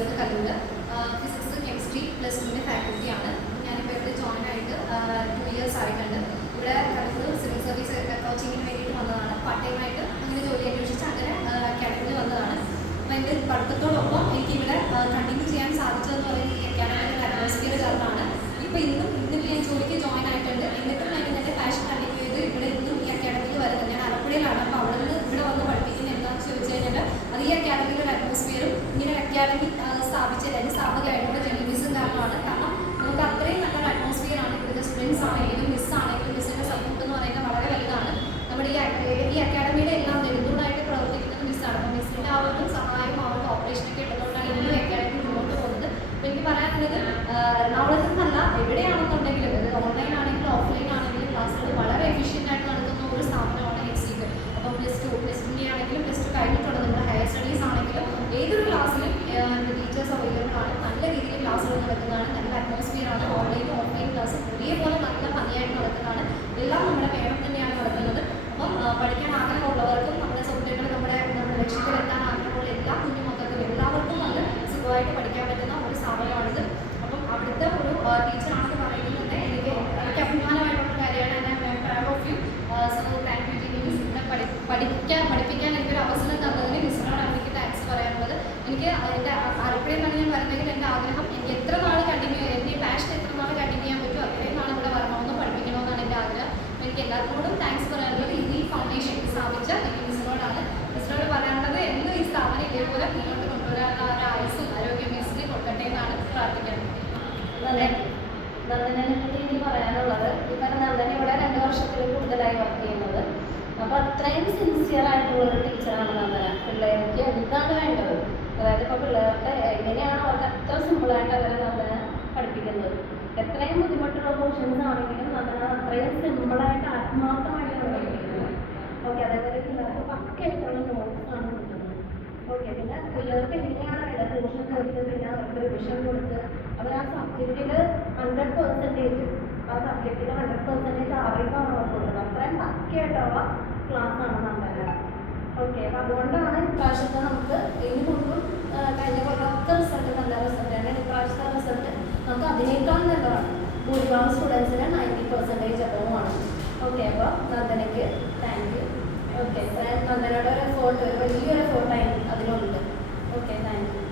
ചെയ്യുന്നത് Kallur. Physics chemistry +2 ഫാക്കൽറ്റിയാണ്. ഞാനിപ്പോൾ ഇവിടെ ജോയിൻ ആയിട്ട് 2 ഇയേഴ്സ് ആയിട്ടുണ്ട്. ഇവിടെ കല്ലൂർ സിവിൽ സർവീസ് കോച്ചിങ്ങിന് വേണ്ടിയിട്ട് വന്നതാണ്. പാർട്ട് ടൈമായിട്ട് അങ്ങനെ ജോലി അന്വേഷിച്ച് അങ്ങനെ അക്കാഡമിയിൽ വന്നതാണ്. അപ്പോൾ എൻ്റെ പഠിത്തത്തോടൊപ്പം എനിക്ക് ഇവിടെ കണ്ടിന്യൂ ചെയ്യാൻ സാധിച്ചതെന്ന് പറയുന്നത് ഈ അക്കാഡമിയുടെ അറ്റ്മോസ്ഫിയർ കാരണമാണ്. ഇപ്പോൾ ഇന്നിപ്പോൾ ഞാൻ ജോലിക്ക് ജോയിൻ ആയിട്ടുണ്ട്. എന്നിട്ടും ഞാൻ എൻ്റെ പാഷൻ കണ്ടിന്യൂ ചെയ്ത് ഇവിടെ ഇന്നും ഈ അക്കാഡമിയിൽ വരുന്നത്. ഞാൻ ആലപ്പുഴയിലാണ്. അപ്പോൾ അവിടെ നിന്ന് ഇവിടെ വന്ന് പഠിപ്പിക്കുന്നത് എന്താണെന്ന് ചോദിച്ചു കഴിഞ്ഞാൽ അത് ഈ അക്കാഡമിയുടെ അറ്റ്മോസ്ഫിയറും ഇങ്ങനെ അക്കാഡമി സ്ഥാപിച്ചതിന് സ്ഥാപകമായിട്ടുള്ള ജെനിമിസും കാരണമാണ്. കാരണം നമുക്ക് അത്രയും നല്ലൊരു അറ്റ്മോസ്ഫിയറാണ്. ഇവിടുത്തെ സ്റ്റുഡൻസ് ആണെങ്കിലും മിസ് ആണെങ്കിലും മിസ്സിൻ്റെ സപ്പോർട്ട് എന്ന് പറയുന്നത് വളരെ വലുതാണ്. നമ്മുടെ ഈ അക്കാഡമിയുടെ എല്ലാം നെടുന്തൂണായിട്ട് പ്രവർത്തിക്കുന്നത് മിസ്സാണ്. അപ്പോൾ മിസ്സിൻ്റെ ആ ഒരു സഹായം ആ ഒരു ഓപ്പറേഷനൊക്കെ ഉള്ളതുകൊണ്ടാണ് ഇന്നും അക്കാഡമി മുന്നോട്ട് പോകുന്നത്. അപ്പോൾ എനിക്ക് പറയാനുള്ളത് എറണാകുളത്ത് നിന്നല്ല എവിടെയാണെന്നുണ്ടെങ്കിലും അത് ഓൺലൈൻ ആണെങ്കിലും ഓഫ്ലൈൻ ആണെങ്കിലും ക്ലാസ്സുകൾ വളരെ എഫിഷ്യൻ്റ് ആയിട്ട് നടത്തുന്ന ഒരു സ്ഥാപനമാണ് എക്സീബ്. അപ്പോൾ +2 ആണെങ്കിലും +2 കഴിഞ്ഞിട്ടുള്ള നമ്മുടെ ഹയർ സ്റ്റഡീസ് ആണെങ്കിലും ഏതൊരു ക്ലാസ്സിലും ടീച്ചേഴ്സ് അവൈലബിൾ ആണ്. നല്ല രീതിയിൽ ക്ലാസ്സുകൾ നടക്കുന്നതാണ്. നല്ല അറ്റ്മോസ്ഫിയറാണ്. ഓൺലൈനും ഓഫ്ലൈൻ ക്ലാസ്സും ഒരേപോലെ നല്ല ഭംഗിയായിട്ട് നടക്കുന്നതാണ്. എല്ലാം നമ്മുടെ മേഡം തന്നെയാണ് നടത്തുന്നത്. അപ്പം പഠിക്കാൻ ആഗ്രഹമുള്ളവർക്കും നമ്മുടെ സ്വപ്നങ്ങൾ നമ്മുടെ ലക്ഷ്യത്തിലെത്താൻ ആഗ്രഹമുള്ള എല്ലാ കുഞ്ഞുമക്കൾക്കും എല്ലാവർക്കും അത് സുഖമായിട്ട് പഠിക്കാൻ പറ്റുന്ന ഒരു സ്ഥാപനമാണിത്. അപ്പം അവിടുത്തെ ഒരു ടീച്ചറാണെന്ന് പറയുന്നത് എനിക്ക് അഭിമാനമായിട്ടുള്ള കാര്യമാണ്. I am proud of you. So thank you teachers. ഇവിടെ പഠിപ്പിക്കാൻ എനിക്കൊരു അവസരം തന്നതിന് മിസ്സിനോടാണ് എനിക്ക് താങ്ക്സ് പറയാനുള്ളത്. എനിക്ക് എൻ്റെ ആലപ്പുഴയിൽ നിന്നാണ് ഞാൻ വരുന്നെങ്കിൽ എൻ്റെ ആഗ്രഹം എനിക്ക് എത്ര നാൾ കണ്ടിന്യൂ എൻ്റെ പാഷൻ എത്ര നാൾ കണ്ടിന്യൂ ചെയ്യാൻ പറ്റുമോ അത്രയും നാൾ ഇവിടെ വരണമെന്നും പഠിപ്പിക്കണമെന്നാണ് എൻ്റെ ആഗ്രഹം. എനിക്ക് എല്ലാവരോടും താങ്ക്സ് പറയാനുള്ളത് ഈ ഫൗണ്ടേഷൻ സ്ഥാപിച്ച മിസ്സിനോടാണ്. മിസ്സിനോട് പറയാനുള്ളത് എന്നും ഈ സ്ഥാപനം ഇതേപോലെ മുന്നോട്ട് കൊണ്ടുവരാനുള്ള ഒരു ആയുസ്സും ആരോഗ്യം മിസ്സിനെ കൊടുക്കട്ടെ എന്നാണ് പ്രാർത്ഥിക്കുന്നത്. നന്ദനെ പറ്റി എനിക്ക് പറയാനുള്ളത് ഇപ്പം നന്ദന ഇവിടെ 2 വർഷത്തിൽ കൂടുതലായി വർക്ക് ചെയ്യുന്നത്. അപ്പോൾ അത്രയും സിൻസിയർ ആയിട്ടുള്ളൊരു ടീച്ചറാണ് നന്ദന. പിള്ളേർക്ക് എന്താണ് വേണ്ടത്, അതായത് ഇപ്പോൾ പിള്ളേർക്ക് എങ്ങനെയാണ് അവർക്ക് അത്ര സിമ്പിളായിട്ട് അവരെ നന്ദന പഠിപ്പിക്കുന്നത്. എത്രയും ബുദ്ധിമുട്ടുള്ള പോർഷൻസ് ആണെങ്കിലും നന്ദന അത്രയും സിമ്പിളായിട്ട് ആത്മാർത്ഥമായിട്ടാണ് പഠിപ്പിക്കുന്നത്. ഓക്കെ, അതേപോലെ പിള്ളേർക്ക് പക്കയായിട്ടുള്ള നോട്ട്സാണ് കൊടുക്കുന്നത്. ഓക്കെ, പിന്നെ പിള്ളേർക്ക് എങ്ങനെയാണ് വേണ്ടത് ട്യൂഷൻ കൊടുത്ത് പിന്നെ അവർക്ക് റിവിഷൻ കൊടുത്ത് അവർ ആ സബ്ജക്റ്റിൽ 100% ആ സബ്ജക്റ്റിൽ 100% അറിവാണ് അവർക്ക് കൊടുക്കുന്നത്. അത്രയും പക്കയായിട്ടുള്ള ക്ലാസ്സാണ് നന്ദന. ഓക്കെ, അപ്പോൾ അതുകൊണ്ടാണ് ഇപ്രാവശ്യത്തെ നമുക്ക് ഇനി കൊണ്ടും കഴിഞ്ഞ കൊല്ലത്തെ റിസൾട്ട് നല്ല റിസൾട്ടാണ്. ഇപ്രാവശ്യത്തെ റിസൾട്ട് നമുക്ക് അതിനേക്കാൾ നല്ലതാണ്. ഭൂരിഭാഗം സ്റ്റുഡൻസിന് 90% അബവുമാണ്. ഓക്കെ, അപ്പോൾ നന്ദനയ്ക്ക് താങ്ക് യു. ഓക്കെ, നന്ദനയുടെ ഒരു എഫേർട്ട്, ഒരു വലിയൊരു എഫേർട്ടായി അതിലുണ്ട്. Okay, thank you.